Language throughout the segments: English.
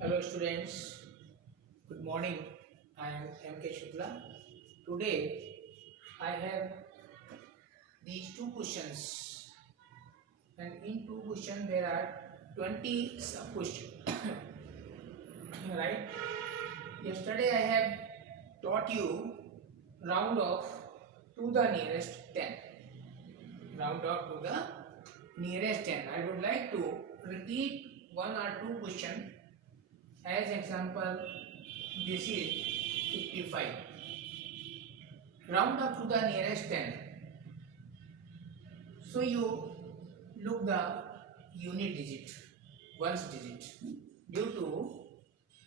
Hello students, good morning. I am M.K. Shukla. Today I have these two questions, and in two questions there are 20 sub questions. Right? Yesterday I have taught you round off to the nearest 10. Round off to the nearest 10. I would like to repeat one or two questions. As example, this is 55. Round up to the nearest 10. So you look the unit digit, ones digit. Due to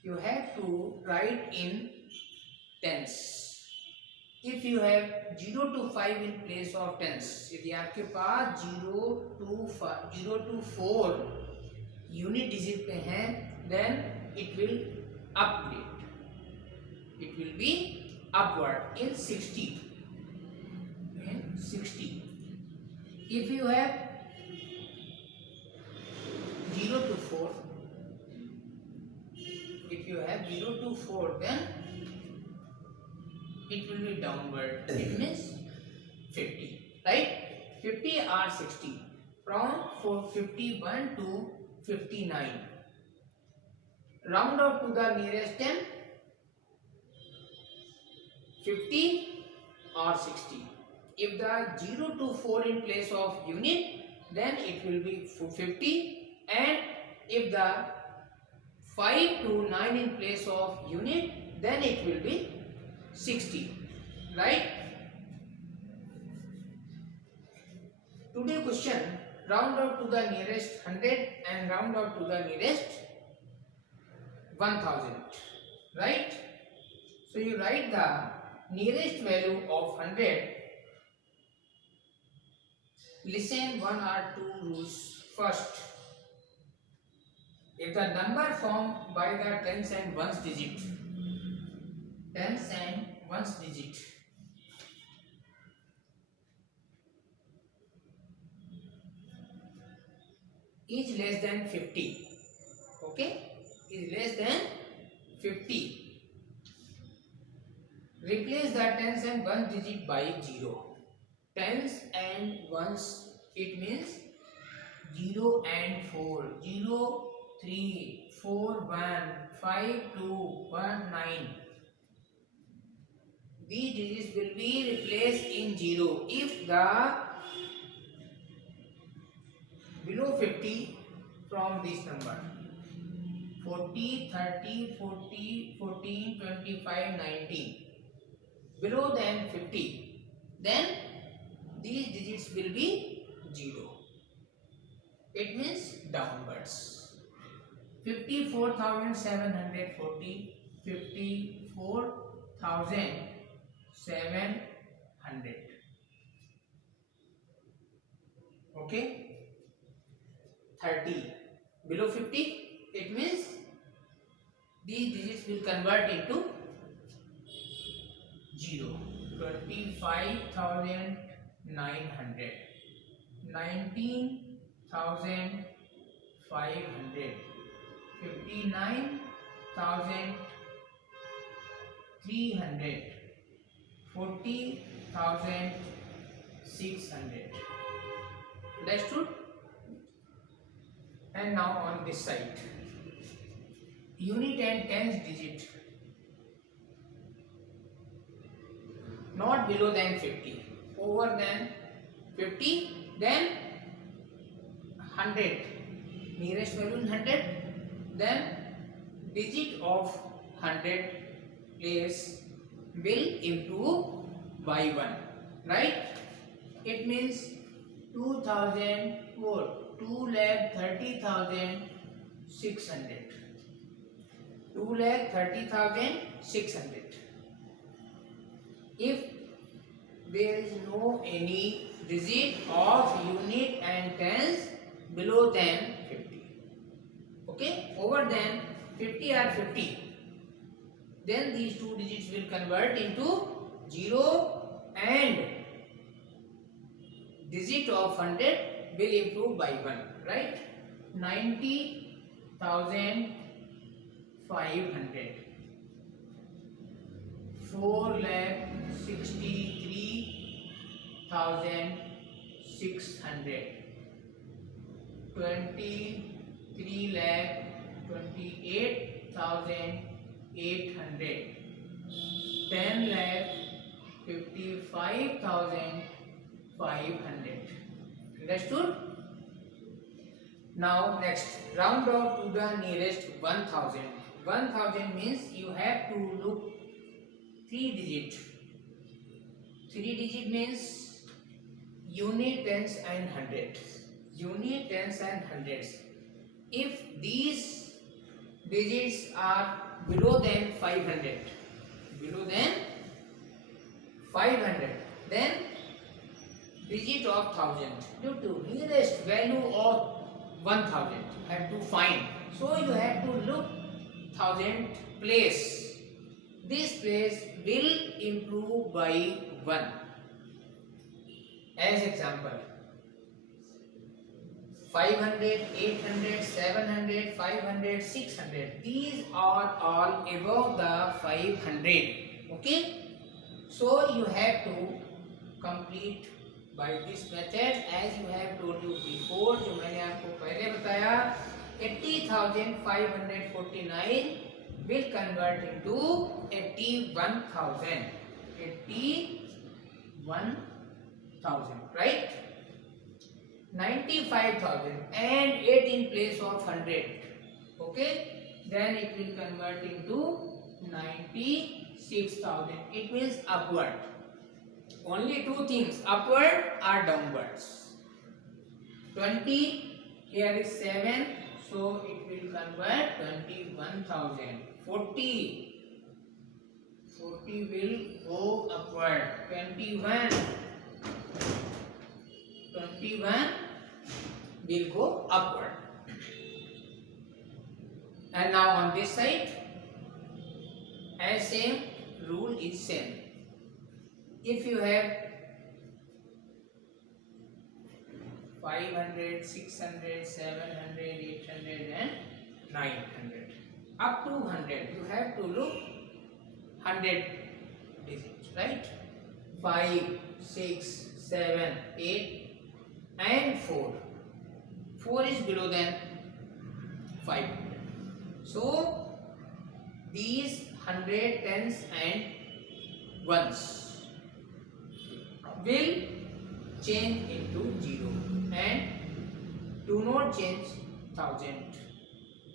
you have to write in tens. If you have 0 to 5 in place of tens, यदि आपके पास 0 to 4 unit digit पे हैं, then it will update. It will be upward in 60. In 60. If you have 0 to 4, if you have 0 to 4, then it will be downward. It means 50, right? 50 or 60. From 51 to 59. Round up to the nearest 10. 50 or 60. If the 0 to 4 in place of unit, then it will be 50, and if the 5 to 9 in place of unit, then it will be 60, right? Today question, round out to the nearest 100 and round out to the nearest 1000, right? So you write the nearest value of 100. Listen one or two rules. First, if the number formed by the tens and ones digit, is less than 50, okay, is less than 50, replace the tens and ones digit by 0. Tens and ones, it means 0 and 4, 0, 3, 4, 1, 5, 2, 1, 9. These digits will be replaced in 0 if the below 50 from this number 40, 30, 40, 14, 25, 19, below than 50, then these digits will be 0. It means downwards. 54,740, 54,700. Okay. 30 below 50, it means these digits will convert into 0. 25,900, 19,500, 59,300, 40,600. Understood? And now on this side, unit and tens digit not below than 50, over than 50, then 100, nearest value 100, then digit of 100 place will improve by 1, right? It means 2004, 2,30,600, 2,30,600. If there is no any digit of unit and tens below than 50, okay, over than 50 or 50, then these two digits will convert into 0 and digit of 100 will improve by 1, right? 90,000 500. 4,63,600. 23,28,800. 10,55,500. Understood? Now next, round off to the nearest 1000. 1000 means you have to look 3 digit. 3 digit means unit, tens and hundreds. Unit, tens and hundreds. If these digits are below than 500, then digit of 1000 due to nearest value of 1000 you have to find. So you have to look 1000 place. This place will improve by 1. As example, 500, 800, 700, 500, 600. These are all above the 500. Okay? So you have to complete by this method as you have told you before. जो मैंने आपको पहले बताया, 80,549 will convert into 81,000. 81,000, right? 95,000 and 8 in place of 100. Okay? Then it will convert into 96,000. It means upward. Only two things, upward or downwards. 20, here is 7, so it will convert 21,000. 40 will go upward. 21 will go upward. And now on this side, as same rule is same. If you have 500, 600, 700, 800 and 900 up to 100, you have to look 100 digits, right? 5, 6, 7, 8 and 4. 4 is below than 500. So these 100, tens and ones will change into 0 and do not change 1000.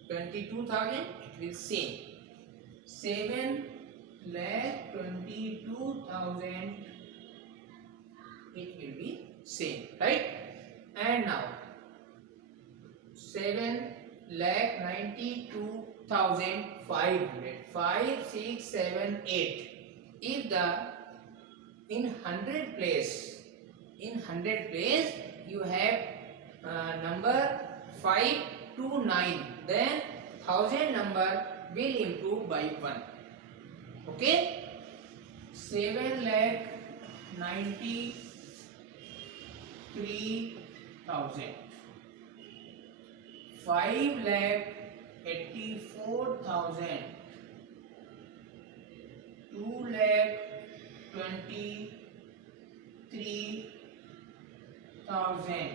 22,000 it will same. 7,22,000 it will be same, right? And now 7,92,500. 5, 6, 7, 8. If the in 100 place you have number 5 to 9, then 1000 number will improve by 1. Okay? 7,93,000. 5,84,000. 2,23,000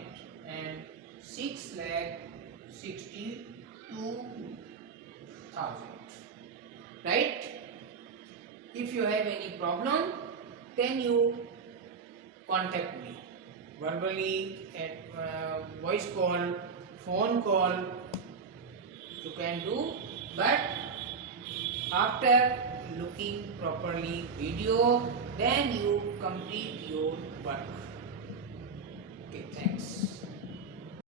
and 6,62,000. Right? If you have any problem, then you contact me verbally, at voice call, phone call you can do, but after looking properly video, then you complete your work. Okay, thanks.